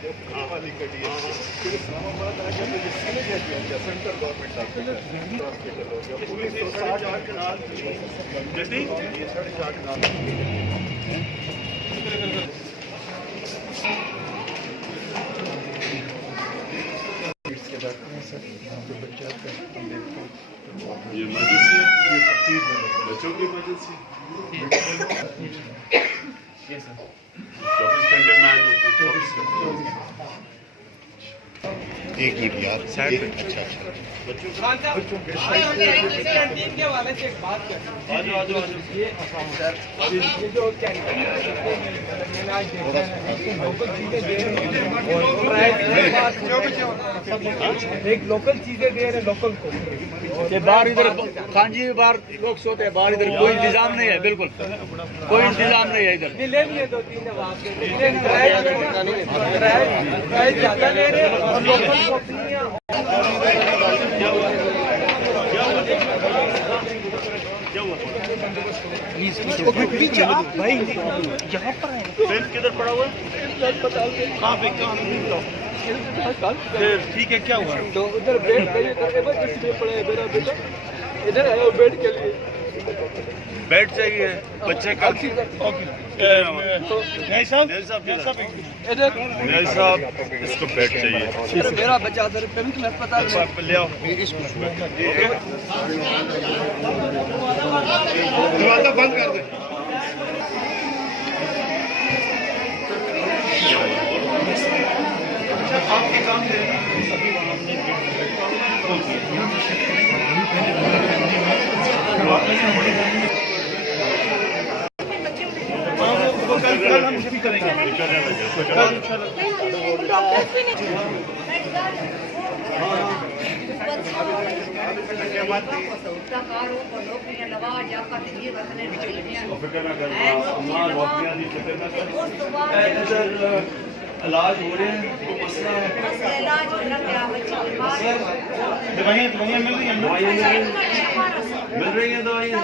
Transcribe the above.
वाली कड़ी है, फिर इस्लामाबाद आ गया तो ये सीएचसी हो गया, सेंट्रल गवर्नमेंट हॉस्पिटल हो गया, पुलिस तो 4.5 कनाल जल्दी ये 4.5 कनाल के बाद सर यहाँ पे बच्चा का हम देखते हैं ये इमरजेंसी है, ये 30 बच्चों की इमरजेंसी यस सर 24 घंटे मैन होती है 24 घंटे एक मिनट यार साइड पे अच्छा बच्चों खान साहब कैंटीन के वाले से एक बात कर आजो आजो आजो ये जो मैंने आज देखा है लोकल चीजें दे रहे हैं एक लोकल चीजें दे रहे हैं लोकल को बाहर इधर खांजी बाहर लोग सोते हैं बाहर इधर कोई इंतजाम नहीं है बिल्कुल कोई इंतजाम नहीं है इधर ले लिए 2-3 जवाब किराए ज्यादा ले रहे हैं और लोकल कंपनियां पीछे आप भाई यहाँ पर है फिर किधर पड़ा हुआ है कहाँ पे फिर ठीक है क्या हुआ तो उधर बेड चाहिए इसलिए पड़े है मेरा बेटा इधर आया बेड के लिए बेड चाहिए बच्चे का न्याय साहब इसको बेड चाहिए मेरा बच्चा उधर पेमेंट में अस्पताल में ले आओ दरवाजा बंद कर दे आपके काम है सभी वहाँ कल हम भी करेंगे इलाज हो रहे हैं तो मसला दवाइयाँ मिल रही हैं दवाइयाँ मिल रही हैं दवाइयाँ